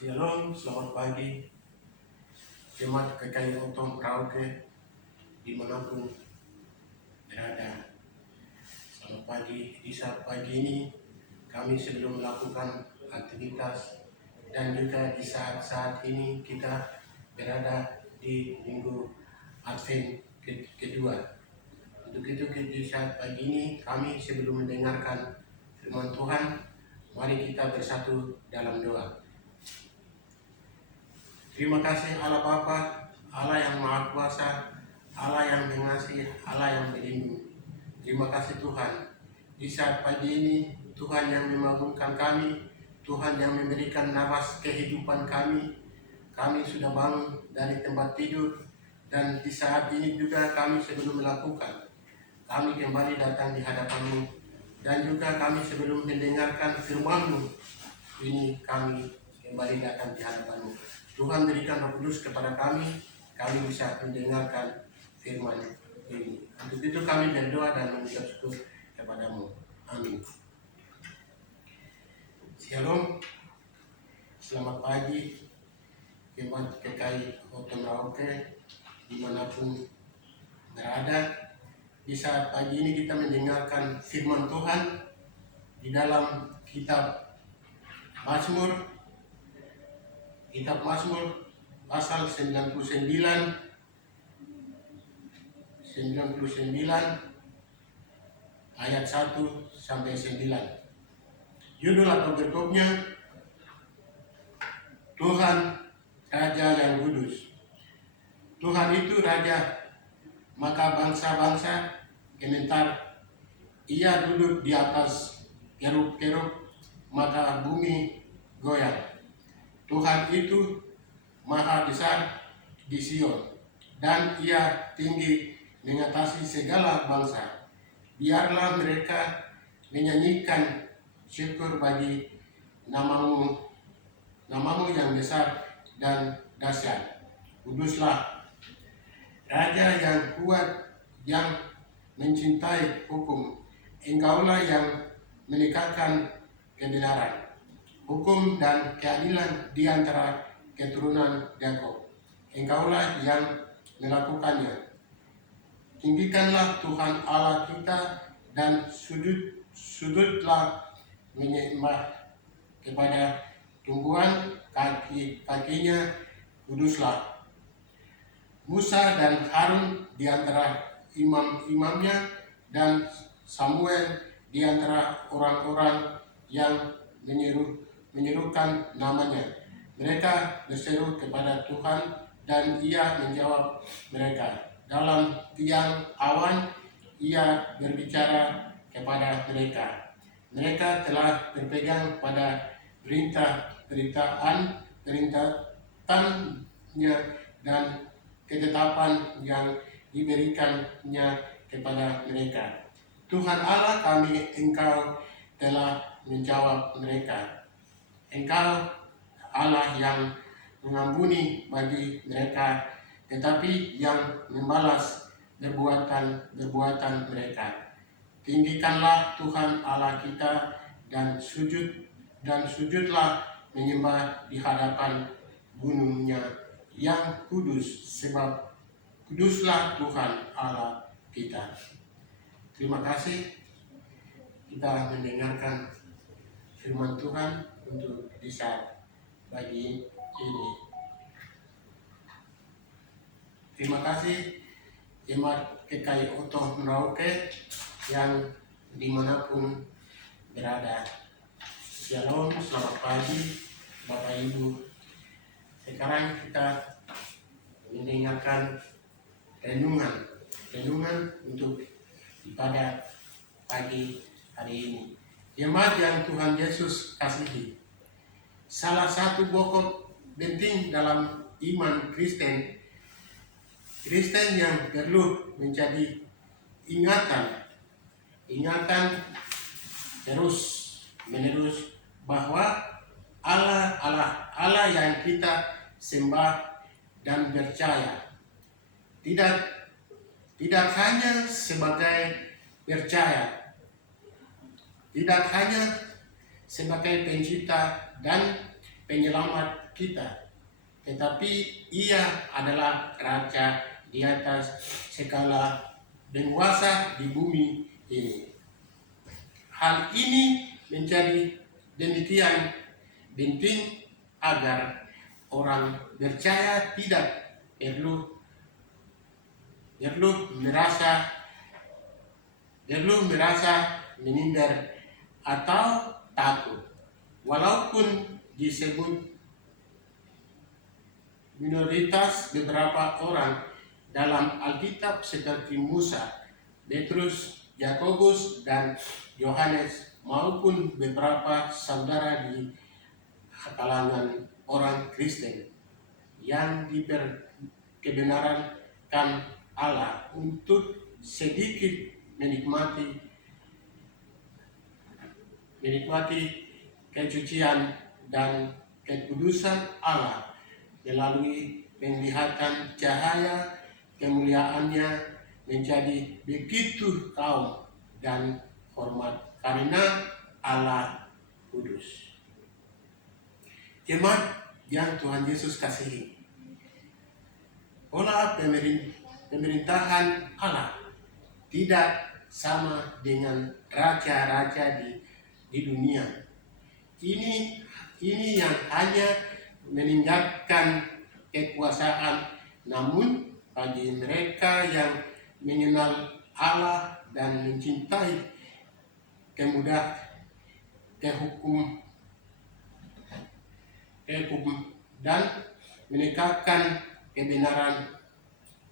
Shalom, selamat pagi. Jemaat GKI Otong Merauke dimanapun berada. Selamat pagi. Di saat pagi ini kami sebelum melakukan aktivitas dan juga di saat-saat ini kita berada di minggu Advent kedua. Untuk itu di saat pagi ini kami sebelum mendengarkan firman Tuhan, mari kita bersatu dalam doa. Terima kasih Allah Bapa, Allah yang Maha Kuasa, Allah yang mengasihi, Allah yang melindungi. Terima kasih Tuhan. Di saat pagi ini Tuhan yang membangunkan kami, Tuhan yang memberikan nafas kehidupan kami. Kami sudah bangun dari tempat tidur dan di saat ini juga kami sebelum melakukan, kami kembali datang di hadapan-Mu dan juga kami sebelum mendengarkan firman-Mu, ini kami kembali datang di hadapan-Mu. Tuhan berikan Roh Kudus kepada kami bisa mendengarkan firman ini. Untuk itu kami berdoa dan mengucap syukur kepada-Mu. Amin. Shalom, selamat pagi jemaat GKI Otong Merauke dimanapun berada. Di saat pagi ini kita mendengarkan firman Tuhan di dalam kitab Mazmur pasal 99 ayat 1 sampai 9. Judul atau berikutnya Tuhan Raja yang Kudus. Tuhan itu Raja, maka bangsa-bangsa komentar, Ia duduk di atas kerub-kerub, maka bumi goyang. Tuhan itu maha besar di Sion, dan Ia tinggi mengatasi segala bangsa. Biarlah mereka menyanyikan syukur bagi namamu yang besar dan dahsyat. Kuduslah Raja yang kuat, yang mencintai hukum. Engkaulah yang menegakkan kebenaran, hukum dan keadilan di antara keturunan Yakub. Engkaulah yang melakukannya. Tinggikanlah Tuhan Allah kita dan sujudlah menyembah kepada tumbuhan kakinya. Kuduslah Musa dan Harun di antara imam-imamnya, dan Samuel di antara orang-orang yang menyerukan namanya. Mereka berseru kepada Tuhan dan Ia menjawab mereka. Dalam tiang awan Ia berbicara kepada mereka. Mereka telah berpegang pada perintahannya dan ketetapan yang diberikannya kepada mereka. Tuhan Allah kami, Engkau telah menjawab mereka. Engkau Allah yang mengampuni bagi mereka, tetapi yang membalas perbuatan mereka. Tinggikanlah Tuhan Allah kita dan sujudlah menyembah di hadapan gunungnya yang kudus, sebab kuduslah Tuhan Allah kita. Terima kasih kita mendengarkan firman Tuhan untuk di saat pagi ini. Terima kasih jemaat GKI Otong Merauke yang dimanapun berada. Shalom, selamat pagi Bapak Ibu. Sekarang kita mendengarkan renungan untuk pada pagi hari ini. Jemaat yang Tuhan Yesus kasihi, salah satu pokok penting dalam iman Kristen yang perlu menjadi ingatan terus menerus bahwa Allah yang kita sembah dan percaya tidak hanya sebagai percaya, tidak hanya sebagai pencipta dan penyelamat kita, tetapi Ia adalah Raja di atas segala penguasa di bumi ini. Hal ini menjadi demikian penting agar orang percaya tidak perlu merasa minder atau takut, walaupun disebut minoritas beberapa orang dalam Alkitab seperti Musa, Petrus, Yakobus, dan Yohanes, maupun beberapa saudara di kalangan orang Kristen yang diperkebenarkan Allah untuk sedikit menikmati kesucian dan kekudusan Allah melalui penglihatan cahaya kemuliaannya menjadi begitu kaum dan hormat karena Allah kudus. Jemaat yang Tuhan Yesus kasihi, pola pemerintahan Allah tidak sama dengan raja-raja di dunia. Ini yang hanya meningkatkan kekuasaan, namun bagi mereka yang mengenal Allah dan mencintai kehukum dan menegakkan kebenaran,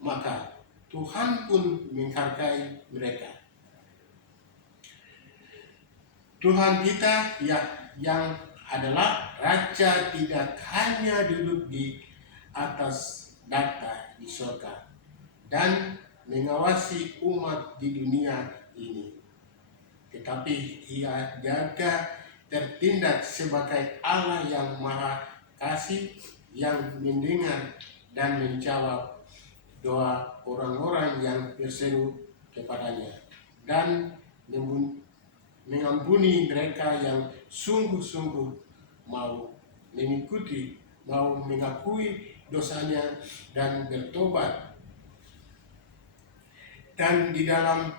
maka Tuhan pun menghargai mereka. Tuhan kita yang adalah Raja tidak hanya duduk di atas takhta di surga dan mengawasi umat di dunia ini, tetapi Ia juga tertindak sebagai Allah yang Maha Kasih, yang mendengar dan menjawab doa orang-orang yang berseru kepadanya dan mengampuni mereka yang sungguh-sungguh mau mengakui dosanya dan bertobat. Dan di dalam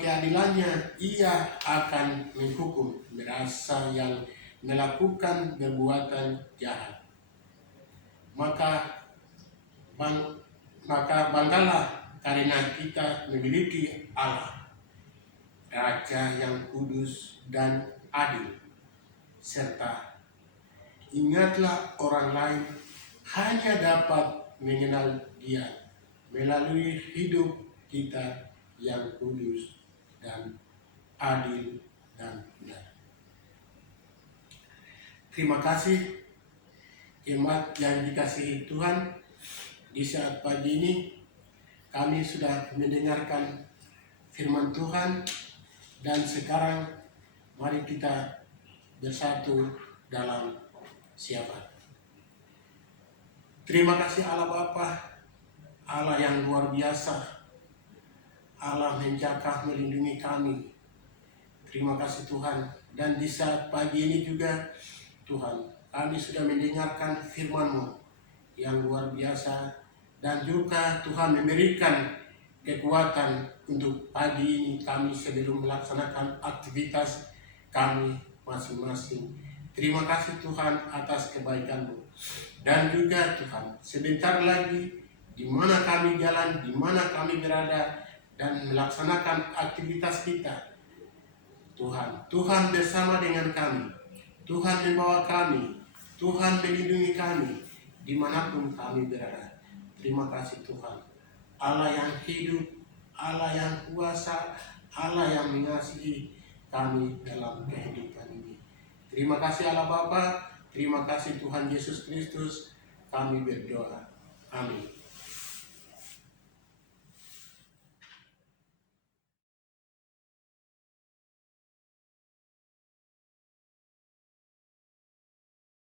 keadilannya Ia akan menghukum mereka yang melakukan perbuatan jahat. Maka banggalah karena kita memiliki Allah, Raja yang kudus dan adil. Serta ingatlah, orang lain hanya dapat mengenal Dia melalui hidup kita yang kudus dan adil dan benar. Terima kasih jemaat yang dikasihi Tuhan. Di saat pagi ini kami sudah mendengarkan firman Tuhan, dan sekarang mari kita bersatu dalam syafaat. Terima kasih Allah Bapa, Allah yang luar biasa, Allah menjaga melindungi kami. Terima kasih Tuhan. Dan di saat pagi ini juga Tuhan, kami sudah mendengarkan firman-Mu yang luar biasa, dan juga Tuhan memberikan kekuatan untuk pagi ini kami sebelum melaksanakan aktivitas kami masing-masing. Terima kasih Tuhan atas kebaikan-Mu. Dan juga Tuhan, sebentar lagi di mana kami jalan, di mana kami berada dan melaksanakan aktivitas kita, Tuhan bersama dengan kami. Tuhan membawa kami, Tuhan melindungi kami dimanapun kami berada. Terima kasih Tuhan, Allah yang hidup, Allah yang kuasa, Allah yang mengasihi kami dalam kehidupan ini. Terima kasih Allah Bapa, terima kasih Tuhan Yesus Kristus, kami berdoa. Amin.